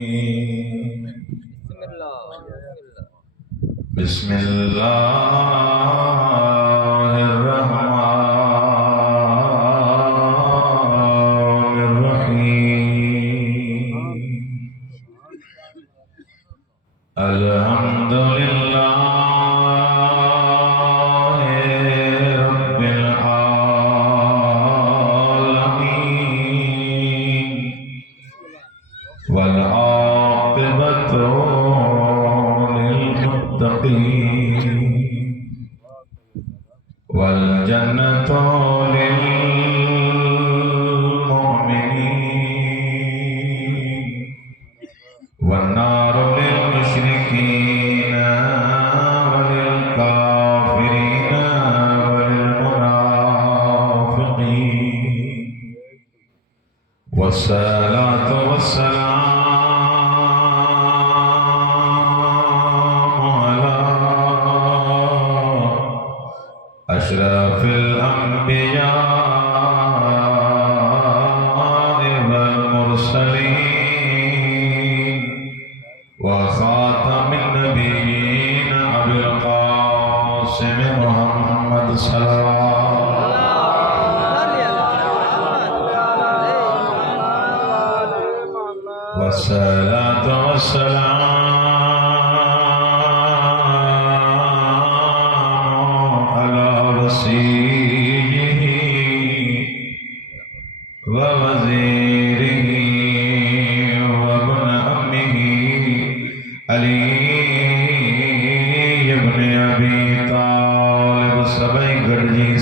بسم الله الرحمن الرحيم الحمد لله رب العالمين والعاقبة للمتقين والجنة للمؤمنين والنار للمشركين وللكافرين وللمنافقين والصلاة والسلام على أشرف الأنبياء والمرسلين وخاتم النبيين أبي القاسم محمد صلى الله عليه وسلم والصلاة والسلام على رسوله ووزيره وابن عمه علي بن أبي طالب سبعی گرجی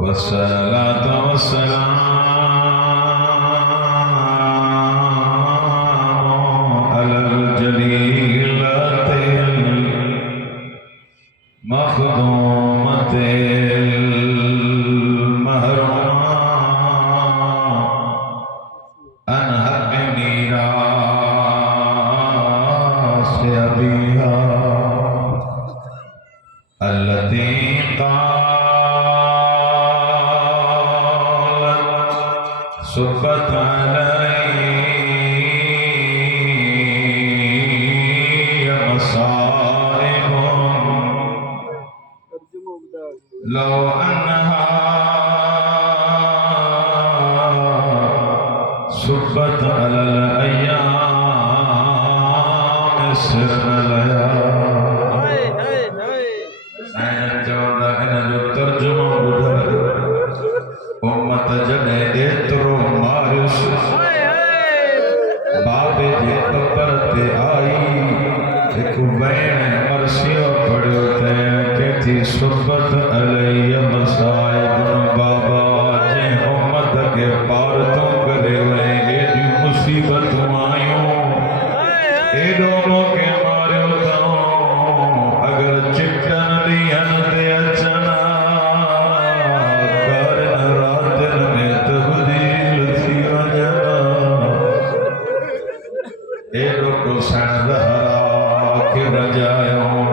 والصلاة والسلام على الجليلة المخدومة المهرومة عن حق ميراث أبيها التي صبت علي مصائب لو أنها صبت على الأيام سرنا لها ترجمہ امت جنے ایترو مارش بابے جی قبر تے آئی ایک بین مرسیوں پڑھو تے کہتی صحبت علیہ مسائب بابا جے امت کے پار تم کرے ہوئے ایڈی مصیبت آئیوں ایڈوں کے مارے ہوتاؤں اگر چکن لیان تے اچنا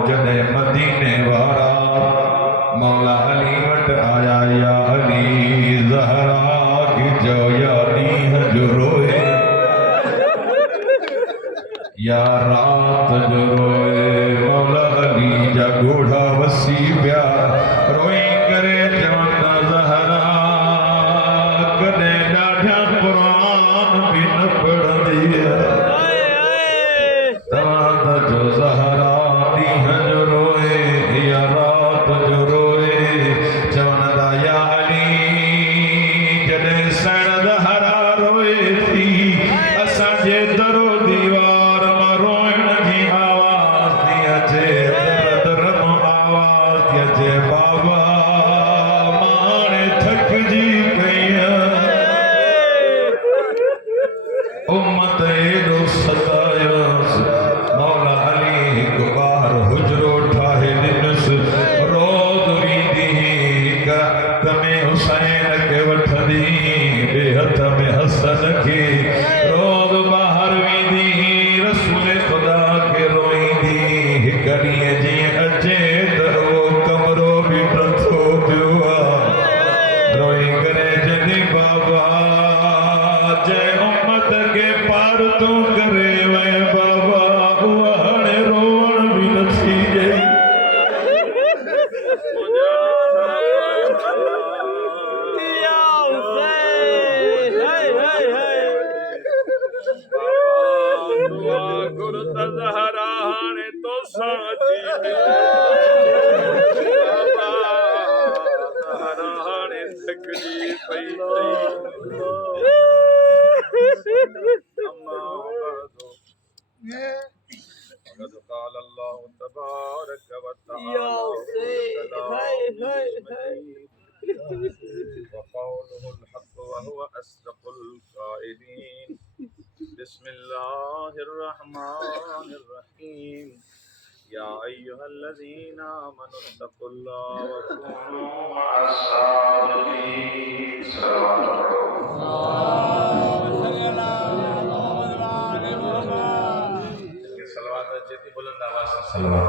جدے مدینے وارا مولا علی وٹ آیا یا علی زہرا کی جو یادی ہے جو روئے یا رات جو روئے مولا علی جا گوڑا وسیع پیا روئیں کرے جوانا زہرا کدے ڈاڑھا قرآن بھی نہ پڑھ دیا تمہارا جو زہرا دی ہے جو روئے یا رات جو روئے جوانا یا علی جدے سین زہرا روئے تھی اسا جے درو دیوار مروئن جی آواز دیا جے درم آواز دیا جے بابا مانے تھک جی گئی امت ایڈو ستایا مولا علی کو باہر حجرو ٹھاہے دنس روز بھی دی کا تمہیں حسین کے وٹھ دی بے حد میں حسن کی روز باہر بھی دی رسول خدا کے روئی دی کریے جی اجے درو کمرو بھی پرتھو پیوا روئی کرے جنی بابا جے امت کے پار تو کرے وے بابا وہانے روڑ بھی نسی جے قال الله تبارك وتعالى وقوله الحق وهو أصدق القائلين بسم الله الرحمن الرحيم يا أيها الذين آمنوا اتقوا الله وكونوا مع الصادقين صلوات جتی بلند آواز سے صلوات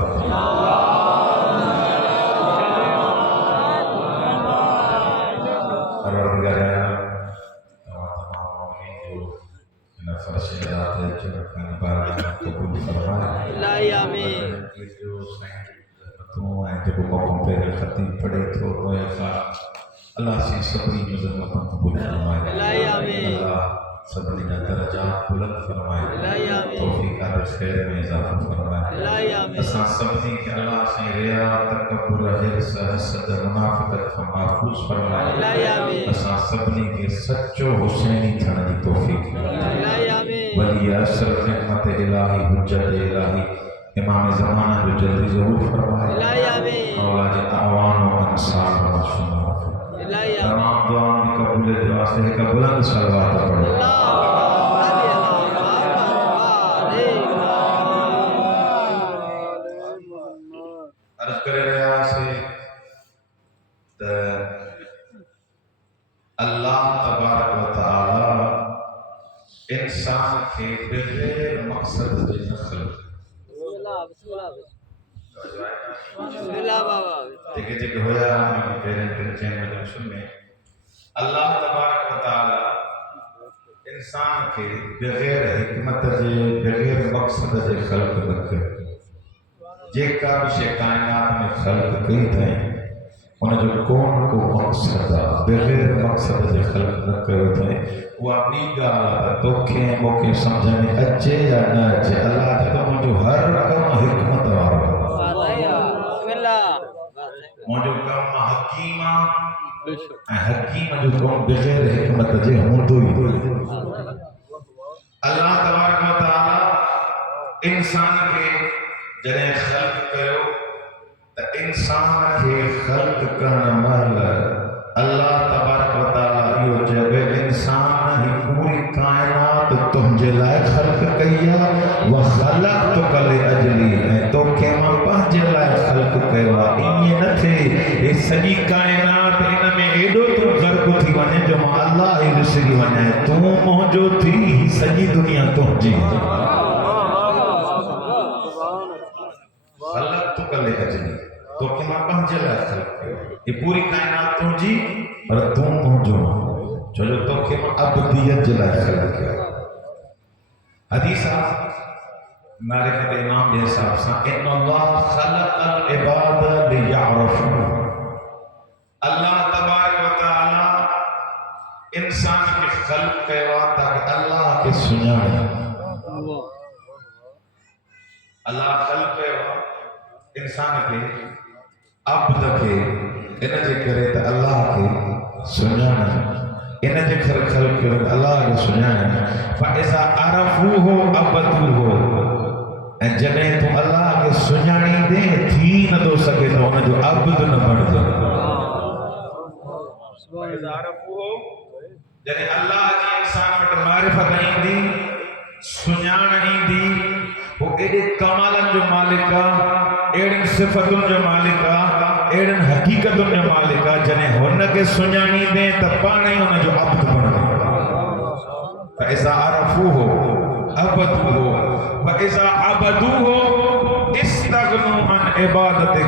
پروردگار تمام مومنین جو فرش رات جو رکھنے بارگاہ قبول فرمائے الہی آمین جو تو ہے جو موقع پہ خطیب پڑھے تو رویا کا اللہ سے سبھی مذہب قبول فرمائے الہی آمین اللہ سبھی درجات بلند فرمائے الہی آمین توفیق اور خیر میں اضافہ فرمائے الہی آمین اساں سبھی کے اللہ سے ریا تکبر حرص حسد منافقت کو محفوظ فرمائے الہی آمین اساں سبھی کے سچو حسینی تھن دی توفیق الہی آمین ولی اشرف رحمت الہی حجت الہی امام زمانہ جو جلدی ظہور فرمائے الہی آمین مولا جی اعوان و انصار و مشہور الہی آمین تمام دعاؤں کی قبول دعا سے ایک بلند صلوات پڑھو عرض کرے رہا سے اللہ تبارک و تعالی انسان کے بغیر مقصد دے نخل بسم اللہ بابا دیکھے جگہ ہویا ہمیں پیرنٹ چین میں سننے اللہ تبارک و تعالی انسان کے بغیر حکمت دے بغیر مقصد دے خلق نکے جے کا بھی شے کائنات میں خلق کی تھے انہیں جو کون کو مقصد بغیر مقصد دے خلق نکے تھے وہ اپنی گالا توکھیں موکے سمجھنے اچھے یا نہ اچھے اللہ تعالیٰ جو ہر کم حکمت وارا بسم اللہ مجھو کم حکیمہ حکیم جو کم بغیر حکمت جے ہوں دوئی اللہ تبارک و تعالی انسان کے جنہیں خلق کرو تو انسان کے خلق کرنا محل اللہ تبارک و تعالی یہ جب انسان ہی پوری کائنات تمجھے لائے خلق کیا وخلقتک لأجلی تو کیما پہنجے لائے خلق کیا یہ نہ تھے یہ سجی کائنات ان میں ایڈو تو غرق تھی ونے جو اللہ ہی رسلی ونے تو موجود تھی سجی دنیا تمجھے خلقتک لأجلی تو کیما پہنجے لائے خلق کیا یہ پوری کائنات تمجھے اور تم موجود جو تو کیما عبدیت جلائے خلق کیا حدیث معرفت امام جیسا ان اللہ خلق العباد لیعرفون اللہ تبارک و تعالی انسان کے خلق کہوا تاکہ اللہ کے سنانے اللہ خلق کہوا انسان کے عبد کے انجے کرے تا اللہ کے سنانے انجے خلق کرے اللہ کے سنانے فَإِذَا عَرَفُوهُ عَبَدُوهُ جنہیں تو اللہ کے سنانی دے تھی نہ دو سکے تو انہیں جو عبد نہ بڑھ جائے فَإِذَا عَرَفُوهُ جنہیں اللہ کی انسان میں معرفت نہیں دی سنان نہیں دی وہ ایڈے کمالن جو مالکہ ایڈن صفتن جو مالکہ ایڈن حقیقتن جو مالکہ جنہیں ہن کے سنانی دے تب پانے انہیں جو عبد بڑھ جائے فَإِذَا عَرَفُوهُ عَبَدُوهُ فَإِذَا عَبَدُوهُ اسْتَغْنُوا عَنْ عِبَادَةِ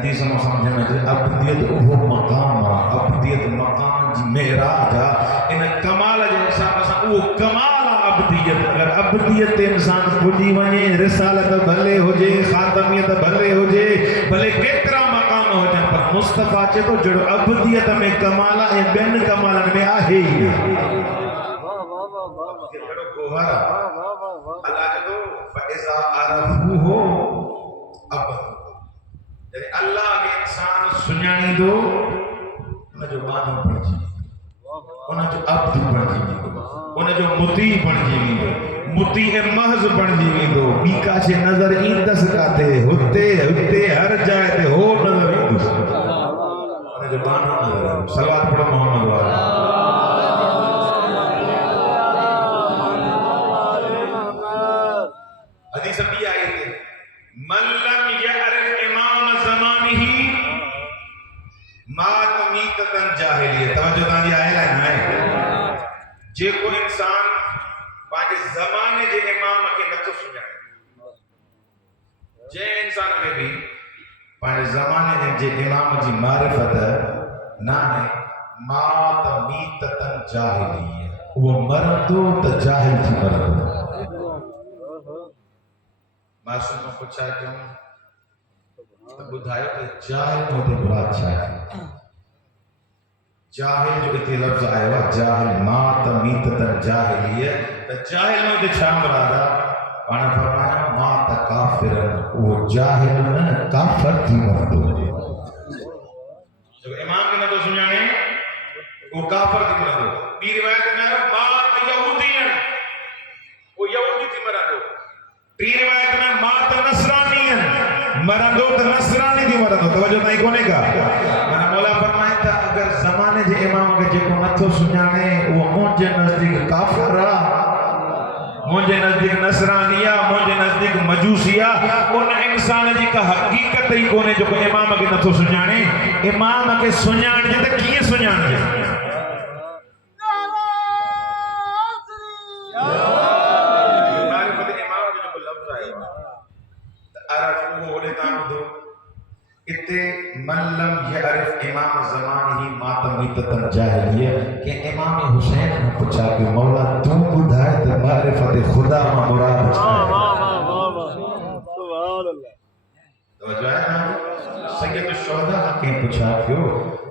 حدیث میں سمجھ میں جو عبدیت وہ مقام عبدیت مقام جی معراج ان کمال جو انسان وہ کمال عبدیت اگر عبدیت انسان پجی ونے رسالت بھلے ہو جے خاتمیت بھلے ہو جے بھلے کترا مقام ہو جائے پر مصطفیٰ چے تو جڑو عبدیت میں کمالا ہے بین کمالن میں آہے ہی جڑو گوہر اللہ جو فَإِذَا عَرَفُوهُ عَبَدُوهُ یعنی اللہ کے انسان سنیانی دو انہیں جو مانو پڑ جی انہیں جو عبد بن جی انہیں جو مطیع بن جی مطیع محض بن جی دو بیکا سے نظر این دس کاتے ہوتے ہر جائے تے ہو نظر این دس انہیں جو مانو نظر صلوات پڑھو محمد والا حدیث بھی آئی تھے من لم یعرف امام زمانہی مات میتتن جاہلیت توجہ تاں دی آئے لائن آئے جے کو انسان پانچے زمانے جے امام کے نتو سنجائے جے انسان کے بھی پانچے زمانے جے امام جی معرفت نہ ہے مات میتتن جاہلیت وہ مردو تا جاہل تھی مردو معصوم کو پوچھا کیوں تو بدھائے کہ جاہل ہوتے برات چاہیے جاہل جو اتی لفظ آئے وا جاہل مات میتتن جاہلیت تو جاہل ہوتے چھا مرادہ پانا فرمایا مات کافرن وہ جاہل نہ کافر تھی مردو جب امام کے نہ تو سنجانے وہ کافر تھی مردو بھی روایت میں مات یہودین وہ یہودی تھی مردو بھی روایت میں مات نصرانین مرندو تو نصرانی دی مرندو توجہ نہیں کونے کا میں مولا فرمائے تھا اگر زمانے جے امام کے جے کو نتھو سنجانے وہ مونجے نزدیک کافر مونجے نزدیک نصرانیہ مونجے نزدیک مجوسیہ ان انسان جی کا حقیقت ہی کونے جو کو امام کے نتھو سنجانے امام کے سنجان جے تو کیے سنجان جے من لم یعرف امام زمان ہی ماتم میتتن جاہلیہ کہ امام حسین نے پوچھا کہ مولا تو بدھائے تو معرفت خدا میں مراد توجہ ہے نا سید الشہداء کی پوچھا کیوں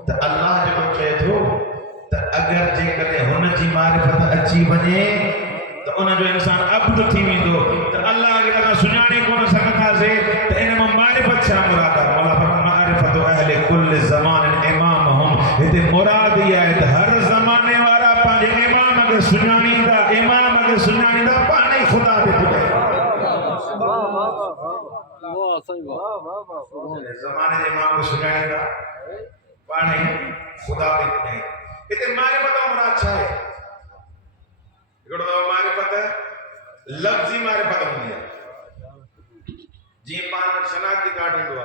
تو اللہ جو چاہے تو اگر جے کرے ہن جی معرفت اچھی بنے تو انہاں جو انسان عبد تھی ویندو تو اللہ اگر سنانے کو نہ سکتا سے تو ان میں معرفت چھا مراد مولا معرفت اہل کل زمان امامہم یہ مراد یہ ہے ہر زمانے والا پانچ امام اگر سنانی دا پانی خدا دے پڑے زمانے امام کو سنانی دا پانی خدا دے پڑے یہ معرفت مراد چھا ہے معرفت ہے لفظی معرفت ہوندی ہے جی پان شناختی کارڈ ہندو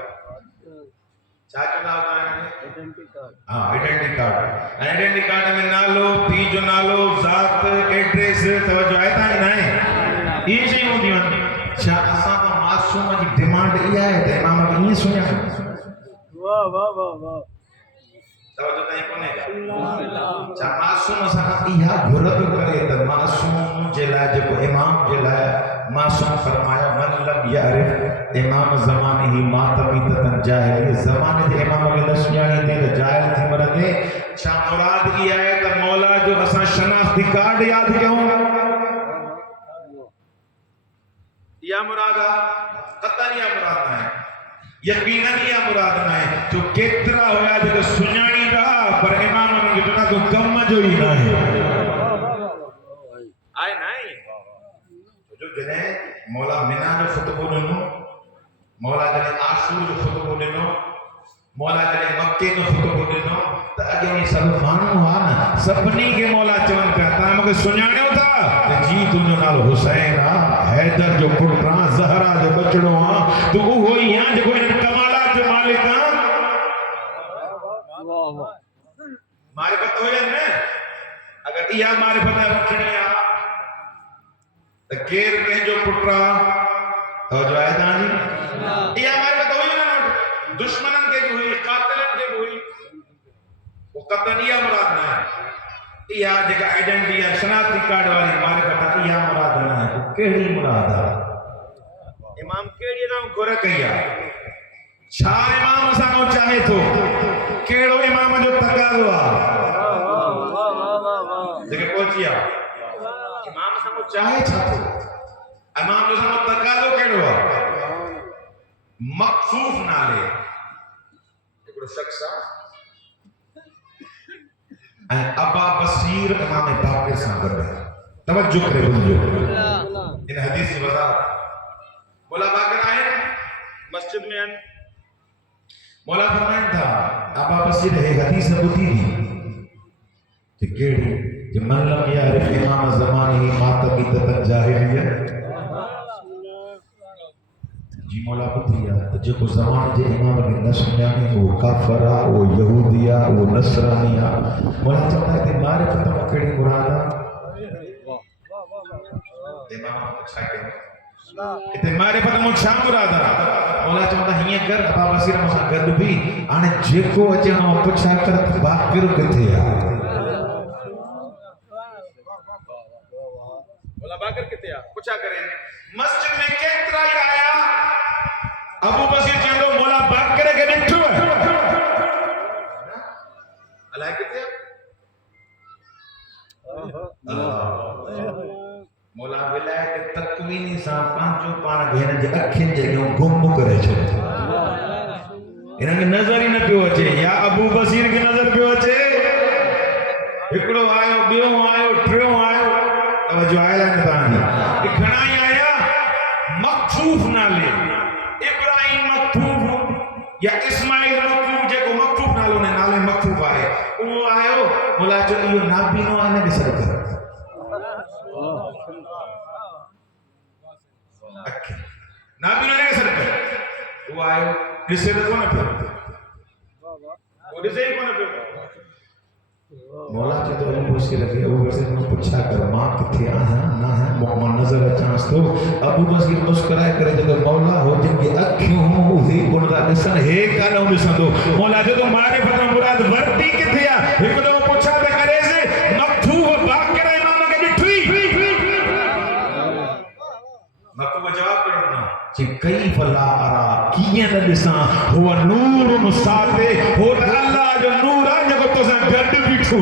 چاچو نہ ہوتا ہے ہاں ایڈنٹی کارڈ ایڈنٹی کارڈ میں نالو پی جو نالو ذات ایڈریس توجہ ہے تھا نہیں یہ چیز ہوتی ہے شاہ اساں کا معصوم کی ڈیمانڈ یہ ہے تے امام کی یہ سنیا واہ واہ واہ واہ توجہ نہیں کونے گا چاہ معصوم اساں کا یہ گھرت کرے تے معصوم جلا جو امام جلا معصوم فرمایا من لم یعرف امام زمانے ہی ماتمیتتن جاہلی زمانے دے امام کے نشیانی دے جاہل تھی مردے چاہ مراد کی آئے تو مولا جو اساں شناختی کارڈ یاد کیوں یا مرادہ قطن یا مراد نہ ہے یقیناً یا مراد نہ ہے جو کترا ہویا جو سنیانی دا پر امام میں جتنا تو کم جو ہی نہ ہے آئے نہیں جو جنہیں مولا منہ جو خطبو دنو مولا جنہیں عاشور جو خطبو دنو مولا جنہیں مکے جو خطبو دنو تا اگے نہیں سب مانو آنا سبنی کے مولا چون کہتا ہے مگر سنیانے ہوتا جی تنجو نال حسین حیدر جو پٹران زہرہ جو بچڑوں تو وہ ہوئی یہاں جو کوئی کمالات جو مالک معرفت ہوئی ہے اگر یہ معرفت ہے بچڑیاں کیر کہیں جو پٹرا توجہ ہے جی یہ معرفت ہوئی ہے دشمنن کے قطنیہ مراد نہ ہے یا جگہ آئیڈنٹی یا شناختی کارڈ والی معرفت یا مراد نہ ہے کیڑی مراد ہے امام کیڑی نام گھر کیا چھا امام اسانو چاہے تو کیڑو امام جو تقاضو آ دیکھے پہنچیا امام اسانو چاہے چھا تو امام جو اسانو تقاضو کیڑو آ مقصوف نہ لے ایک شخص ابا بصیر امام باقر سے گھر ہے توجہ کرے بولو ان حدیث کی وضاحت مولا باقر آئے مسجد میں آئے مولا فرمائن تھا ابا بصیر ہے حدیث ابوتی دی کہ کیڑی کہ من لم یعرف امام زمانے ہی ماتا کی تتن جاہلیہ جی مولا بطیا جو کو زمان جے امام کے نسمیانی وہ کافرہ وہ یہودیہ وہ نصرانیہ مولا چاہتا ہے کہ مارے پتہ مکڑی مرادا امام اچھا کہا کہ مارے پتہ مچھا مرادا مولا چاہتا ہے یہ کر ابا بصیر مسا گد بھی آنے جے کو اچھنا پچھا کر باقر کتے آ مولا باقر کتے آ پچھا کریں مسجد میں کترا ہی آیا ابو بصیر چاندو مولا باقر کے ڈٹھو ہے اللہ کتے مولا ولایت تکوینی سان پانچو پان گھن جے اکھن جے گم کرے چھو انہاں کے نظر ہی نہ پیو اچے یا ابو بصیر کے نظر پیو اچے ہکڑو آیو بیو آیو ٹریو آیو توجہ آیا لائن بتانا کہ کھڑائی آیا مقصوف نہ لے ابراہیم مقصوف یا اسماعیل مقصوف جے کو مقصوف نہ لو نے نالے مقصوف آئے وہ آئے مولا جو یہ نابی نو آنے کے سر کر نابی نو آنے کے سر کر وہ آئے جسے تو کون پہ وہ جسے ہی کون پہ مولا جو تو علم پوچھ کے لگے ابو بصیر نے پوچھا کر ماں کتھے آہاں نہ ہے محمد نظر چانس تو ابو بصیر مسکرائے کرے جب مولا ہو جن کے اکھیوں ہوں ہی کن دا نسن ہے کانوں نسن دو مولا جو تو مارے فتن مراد ورٹی کتھے آ ایک دو پوچھا دے کرے سے مقتوح باقر امام کے جٹھوئی مقتوح جواب کرنا کہ کیف لا ارا کیے نہ دساں ہوا نور مساتے ہو اللہ جو نور آ جگو تو سن گھڑ بیٹھو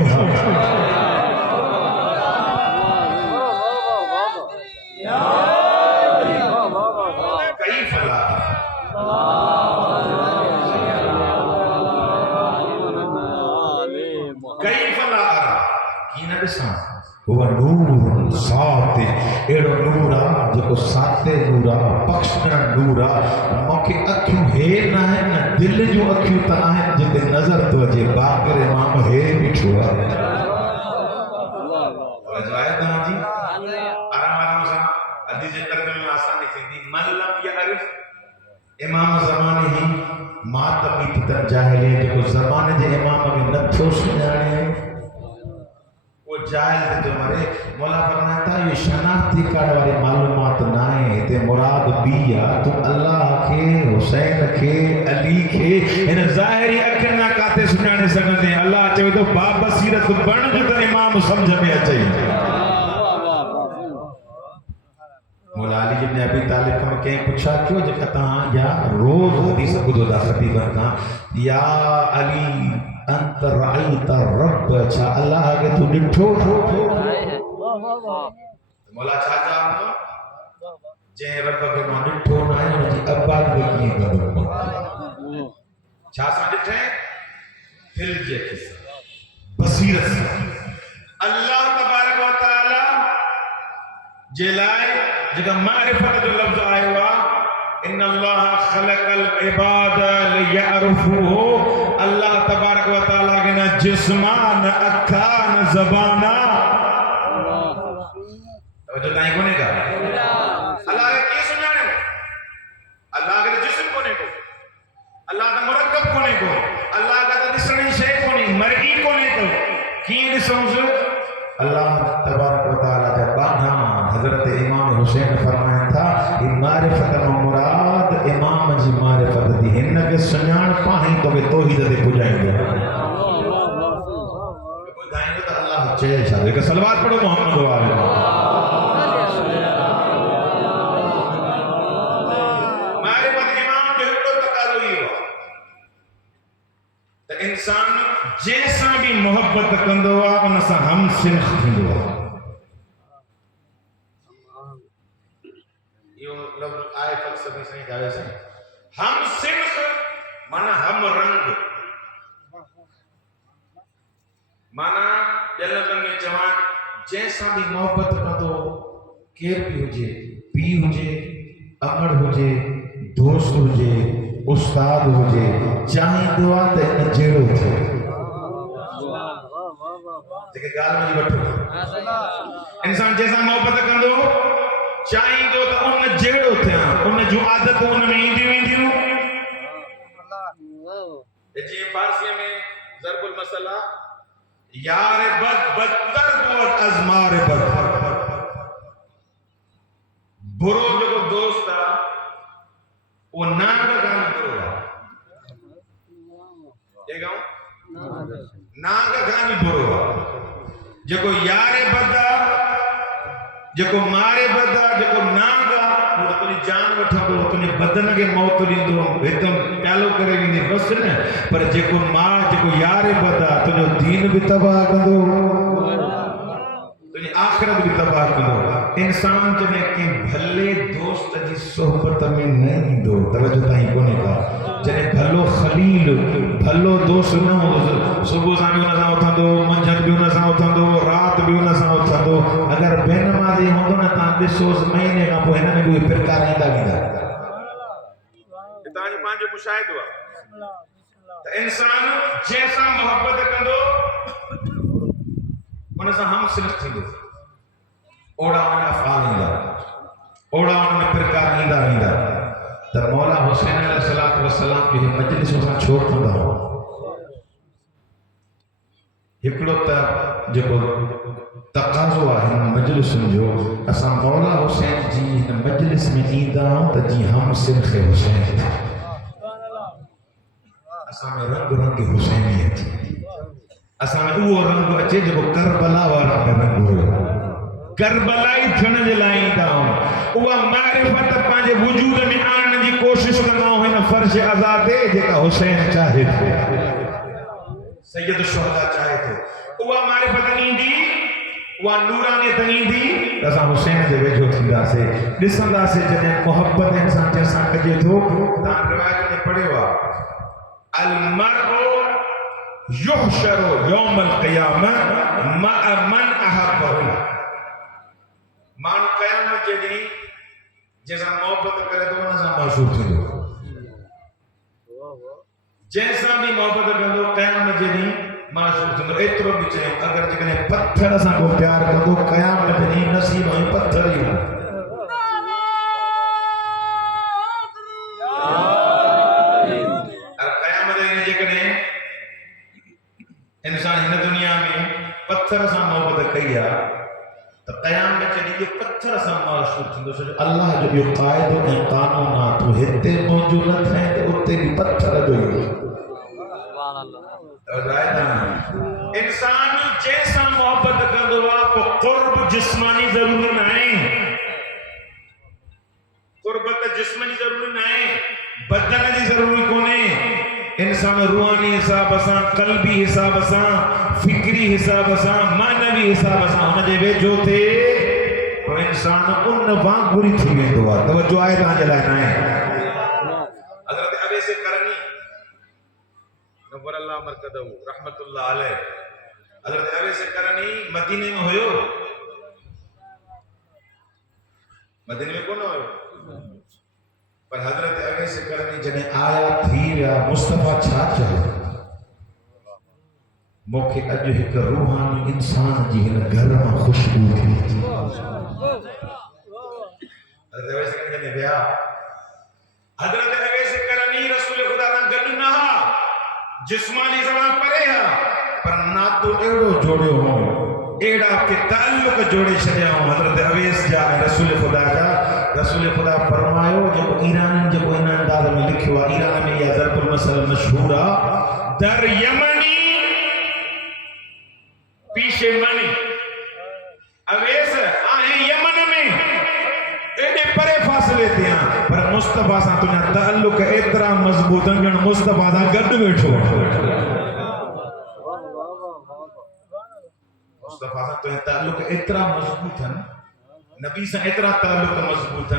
کیف لا کیف لا ارا کیے نہ دساں ہوا نور ساتے ایڑو نورا جو ساتے نورا پخشنا نورا موکے اکھیوں ہے نہ ہے نہ دل جو اکھیوں تا ہے جتے نظر تو اجے باقر امام ہے بیٹھو ہے جو آیت ہے جی آرام سا حدیث ترجمے میں آسانی سے دی من لم یعرف امام زمانے ہی ماتمی تتن جاہلی جو زمانے جے امام میں نتھو سنجانے وہ جاہل دے جو مرے مولا فرماتا یہ شناختی کارڈ والی معلومات نائیں تے مراد بیا تم اللہ کے حسین کے علی کے ان ظاہری اکھن نہ کاتے سنانے سکتے ہیں اللہ چاہے تو باب بصیرت بن جو تو امام سمجھ میں اچھائی مولا علی ابن ابی طالب کا کہیں پوچھا کیوں جو کہتا ہاں یا روز حدیث کو دو دا خطیبہ کا یا علی انت رعیت رب چھا اللہ آگے تو ڈٹھو مولا چھا جاؤں جہیں رب کے ماں ڈٹھو نہ ہے انہوں جی عباد بکیے گا رب چھا سا ڈٹھے دل جے کسا بصیرت سا اللہ تبارک و تعالی جلائے جگہ معرفت جو لفظ آئے ہوا ان اللہ خلق العباد لیعرفوہ اللہ تبارک و تعالیٰ کے نہ جسمان اکھان زبانا توجہ تائیں کونے کا اللہ کے کی سنانے کو اللہ کے جسم کونے کو اللہ کا مرکب کونے کو اللہ کا نسرنی شے کونے مرئی کونے کو کی نسوز اللہ تبارک و تعالیٰ جب بانا حضرت امام حسین فرمائے تھا کہ معرفت و مراد امام جی معرفت دی ہن کے سنجان پاہیں تو کہ توحید دے پجائیں گے اللہ چے شاہ کہ صلوات پڑھو محمد و آلہ معرفت امام جو ہکڑو تقاضو ہی ہوا تو انسان جیسا بھی محبت کندو آ ان سا ہم سنخ تھیندو آ یہ لفظ آئے فلسفی سے جاوے سے ہم سنخ مانا ہم رنگ مانا جلد میں جوان جیسا بھی محبت کندو کیر بھی ہوجے پی ہوجے امڑ ہوجے دوست ہوجے استاد ہوجے چاہیں دعا تے ان جیڑو تھے دیکھیں گال میں جی بٹھو انسان جیسا محبت کندو چاہیں دو تو ان جیڑو تھے ان جو عادت ان میں ہندیو جی فارسی میں ضرب المثلہ یار بد بدتر بہت از مار بد برو جو دوست تھا وہ نانگ گانے برو رہا یہ گاؤں نانگ گانے برو رہا جو یار بدا جو مارے بدا جو نانگا وہ تنی جان وٹھا دو تنی بدن کے موت لیندو ایکدم پیالو کرے گی نہیں بس نے پر جو ماں جو یار بدا تنی دین بھی تباہ کندو تنی آخرت بھی تباہ کندو انسان جنہیں کہ بھلے دوست جی صحبت میں نہیں دو توجہ تائیں کونے کا جنہیں بھلو خلیل بھلو دوست نہ ہو صبح سامی انہا سا ہوتا دو منجھت بھی انہا سا ہوتا دو رات بھی انہا سا ہوتا دو اگر بے نمازی ہوں تو نہ تاں دے سوز مہینے کا پوہنہ میں کوئی پھرکا نہیں دا گی دا اتانی پانچ مشاہد ہوا انسان جیسا محبت کندو انہا سا ہم سلک تھی دو اوڑا انہا افعال نہیں دا اوڑا انہا پھرکا نہیں دا تب مولا حسین علیہ السلام کی مجلس میں چھوڑ کھندا ہو ہکڑو تا جو تقاضو ہے مجلس جو اسا مولا حسین جی مجلس میں ایندہ ہوں تا جی ہم سنخ حسین اسا میں رنگ رنگ حسینیت اسا میں وہ رنگ اچھے جو کربلا والا میں رنگ ہوئے کربلائی تھن جلائیں داؤں وہ معرفت پانجے وجود میں آنے دی کوشش کرناؤں ہے نا فرش آزادے جیکا حسین چاہے تھے سید الشہدہ چاہے تھے وہ معرفت نہیں دی وہ نورانی تنی دی رضا حسین جے ویجو تھی دا سے لسن دا سے جنہیں محبت انسان جیسا کجے تھو دان روایت نے پڑھے ہوا المرء یحشر یوم القیامہ مع من احبہ مان قیامت جدی جیسا محبت کرے تو انہا سا معشوق تھی دو جیسا بھی محبت کرے تو قیامت جدی معشوق تھی دو اترو بھی چاہے اگر جکنے پتھر سا کو پیار کر دو قیامت جدی نصیب ہوئی پتھر ہی ہو اور قیامت جدی جکنے انسان ہن دنیا میں پتھر سا محبت کیا تو قیام میں چلی جو پتھر سا معشوق تھی دو اللہ جو یہ قائد و قانونات وہ ہتے موجودت ہیں تو اتے بھی پتھر جو یہ انسان جیسا محبت کر دو آپ کو قرب جسمانی ضروری نہیں قربت جسمانی ضروری نہیں بدن دی ضروری کونے انسان روحانی حساب اساں قلبی حساب اساں فکری حساب اساں معنوی حساب اساں انہاں دے ویجو تے تو انسان ان وانگ بری تھی گئے دعا توجہ آئے تاں جلائنا ہے حضرت ابی سے کرنی نور اللہ مرکدہ رحمت اللہ علیہ حضرت ابی سے کرنی مدینے میں ہوئے مدینے میں کون ہوئے پر حضرت ابی سے کرنی جنہیں آیا تھی یا مصطفیٰ چھا چاہے موقع اجو ایک روحانی انسان جی ہن گھر میں خوشبو تھی حضرت ابی سے کرنی بیا حضرت ابی سے کرنی رسول خدا نہ گڈ نہ جسمانی زبان پڑے ہا پر نہ تو ایڑو جوڑے ہوں ایڑا کے تعلق جوڑے چھڑے ہوں حضرت اویس جا رسول خدا کا رسول خدا فرمایو جو ایران جو ان انداز میں لکھوا ایران میں یہ ضرب المثل مشہورا در یمنی پیش منی اویس آہیں یمن میں ایڈے پرے فاصلے تھے پر مصطفیٰ سا تنہا تعلق اترا مضبوط ہے جن مصطفیٰ سا گد بیٹھو مصطفیٰ سا تنہا تعلق اترا مضبوط ہے نبی سے اترا تعلق مضبوط ہے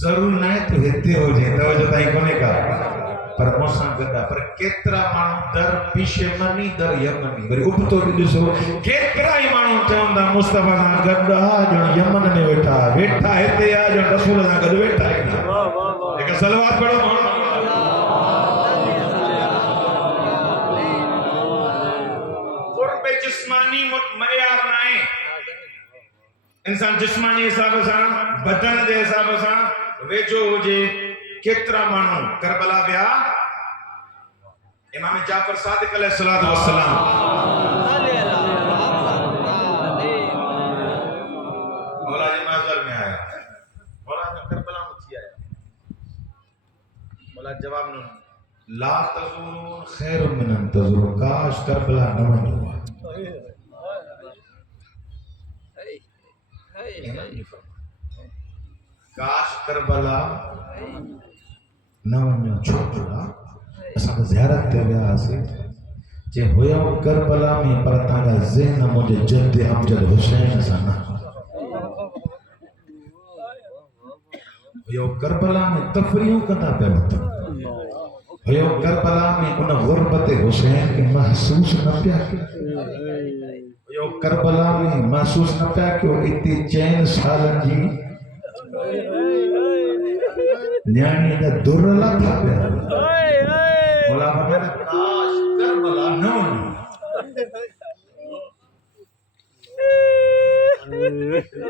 ضرور نہ تو ہتے ہو جائے توجہ تائیں کونے کا پر موسم گدا پر کترا مانو در پیشے منی در یمنی بری اوپتو کی جسو کترا ہی مانو چاہندا مصطفیٰ سا گدا جو یمن میں بیٹھا ہتے آ جو رسول سا گد بیٹھا ہے ایک صلوات پڑھو محمد قرب جسمانی معیار نائیں انسان جسمانی حساب سے بدن دے حساب سے ویجو ہوجے کترا مانو کربلا بیا امام جعفر صادق علیہ السلام مولا جی محضر میں آیا مولا جی کربلا مچھی آیا مولا جواب نو لا تزور خیر من انتظر کاش کربلا نہ ہوا کاش کربلا نہ ونجو چھوٹا اساں زیارت تے ویا سی جے ہویا کربلا میں پر تاں ذہن مجھے جد امجد حسین سان ہویا کربلا میں تفریح کندا پے وت ہویا کربلا میں ان غربت حسین کے محسوس نہ پیا ہویا کربلا میں محسوس نہ پیا کہ اتے چین سالن جی نیانی دا درلا تھا پیا مولا فرمایا کاش کربلا نہ ہوئی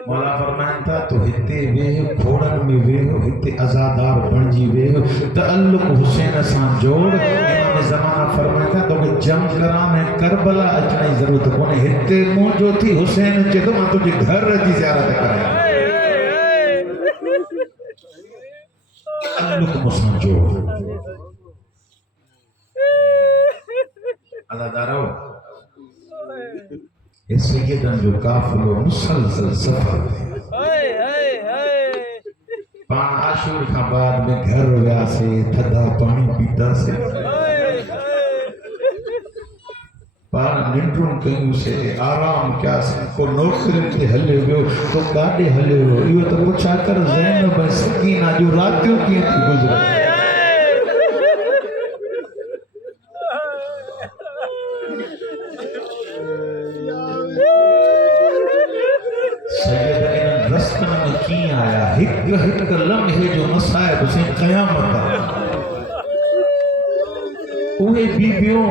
مولا فرمایا تھا تو ہتے وے کھوڑن میں وے ہتے ازادار بنجی وے تعلق حسین سان جوڑ امام زمانہ فرمایا تھا تو کہ جم کرام ہے کربلا اچھنائی ضرورت کونے ہتے موجود تھی حسین چے تو ماں تجھے گھر رجی زیارت کرے تعلق مسان جوڑ ازادارو اس سیدن جو کافلو مسلسل سفر پان عاشور کا بعد میں گھر ویا سے تھدا پانی پیتا سے پان ننڈرون کہیں سے آرام کیا سے کو نوکرن تے ہلے ہوئے کو گاڑے ہلے ہوئے یہ تو پوچھا کر زینب سکینہ جو راتیوں کی تھی گزرے ہک لمحے جو مصائب سے قیامت اوہے بیبیوں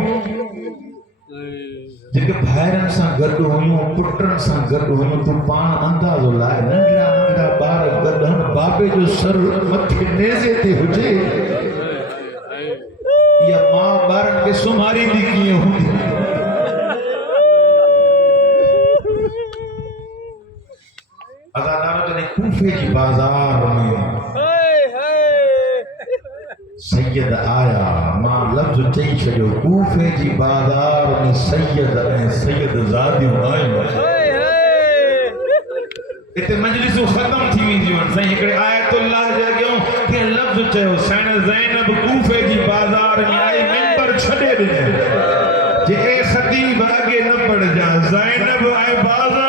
جنکہ بھائرن سا گرد ہوئیوں پٹرن سا گرد ہوئیوں تو پان اندازو لائے ننڈا ننڈا بار گردہن بابے جو سر متھے نیزے تے ہوجے یا ماں بارن کے سماری دی کیے ہوں ازادارہ جنہیں کوفے کی بازار میں سید آیا ماں لفظ چاہی چھڑو کوفے کی بازار میں سید زادیوں آئے اتنے مجلس ختم تھی ہوئی جیون سہی اکڑے آیت اللہ جا گیوں کہ لفظ چاہو سین زینب کوفے کی بازار میں آئے ممبر چھڑے دینے جے اے خطیب آگے نہ پڑ جا زینب آئے بازار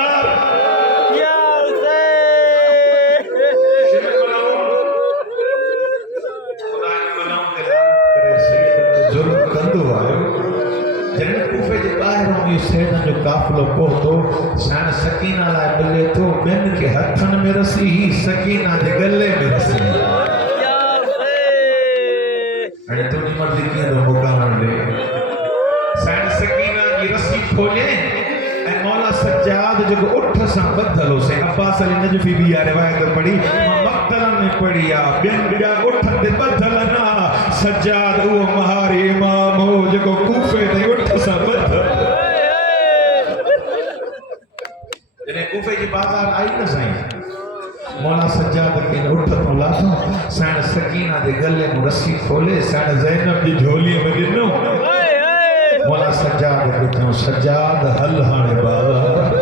سیدن جو کافلو کو تو سین سکینہ لائے ملے تو بین کے ہتھن میں رسی ہی سکینہ دے گلے میں رسی اڑے تو نہیں مرضی کیا دو مقام لے سین سکینہ کی رسی کھولے اے مولا سجاد جو اٹھ سا بدھلو سے عباس علی نجفی بھی آ روایت پڑھی مقتلن میں پڑھی آ بین جا اٹھ دے بدھلنا سجاد او مہاری امام ہو جو کوفے دے اٹھ سا بدھل جنہیں کوفے کی بازار آئی نہ سائیں مولا سجاد کے اٹھت ملاسوں سین سکینہ دے گلے مرسی کھولے سین زینب دی جھولی میں دنوں مولا سجاد کہتے ہیں سجاد حل ہانے بازار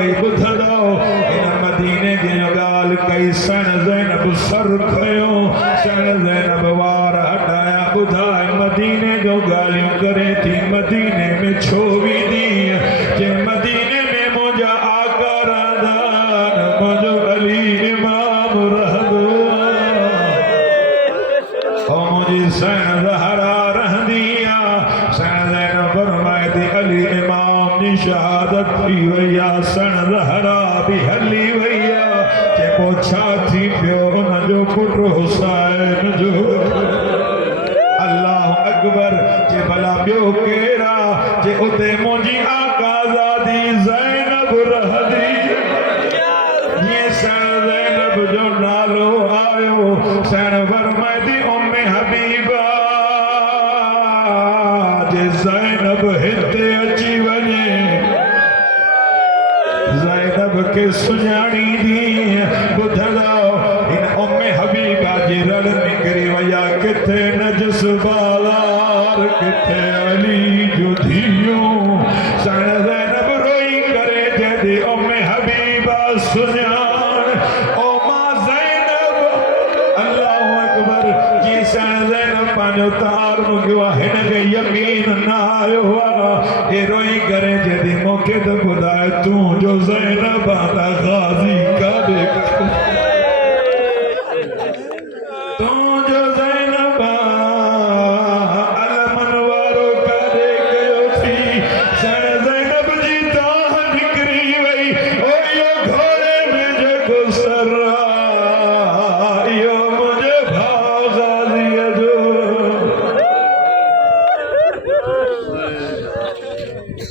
کئی بدھدو ان مدینے دی گال کئی سن زینب سر کھیو سن زینب وار ہٹایا بدھائے مدینے جو گالیوں کرے تھی مدینے میں چھوڑی دی کہ مدینے میں مجھا آقا رادان مجھو علی امام رہدو او مجھے سین زہرا رہ دیا سین زینب فرمائے تھی علی امام نی شہادت بھی ویا سن زہرا بھی حلی ویا کہ پوچھا تھی پیو نہ جو پٹ حسین جو اللہ اکبر کہ بلا بیو کیرا کہ اتے مجھے آقا زادی زینب رہ دی یہ سن زینب جو نالو آئیو سن فرمائے دی ام حبیبہ جے زینب ہتے اچھی وجے زینب کے سجانی دی بدھڑاؤ ان ام حبیبہ جی رڑ نکری ویا کتے نجس بالار کتے علی جو دھیوں سن زینب روئی کرے جدی ام حبیبہ سجان او ماں زینب اللہ اکبر جی سن زینب پانچو تار مگوا ہنگے یقین نہ آئے ہوا اے روئی کرے جدی موقع تو خدای تو جو زینب آتا غازی کا دیکھ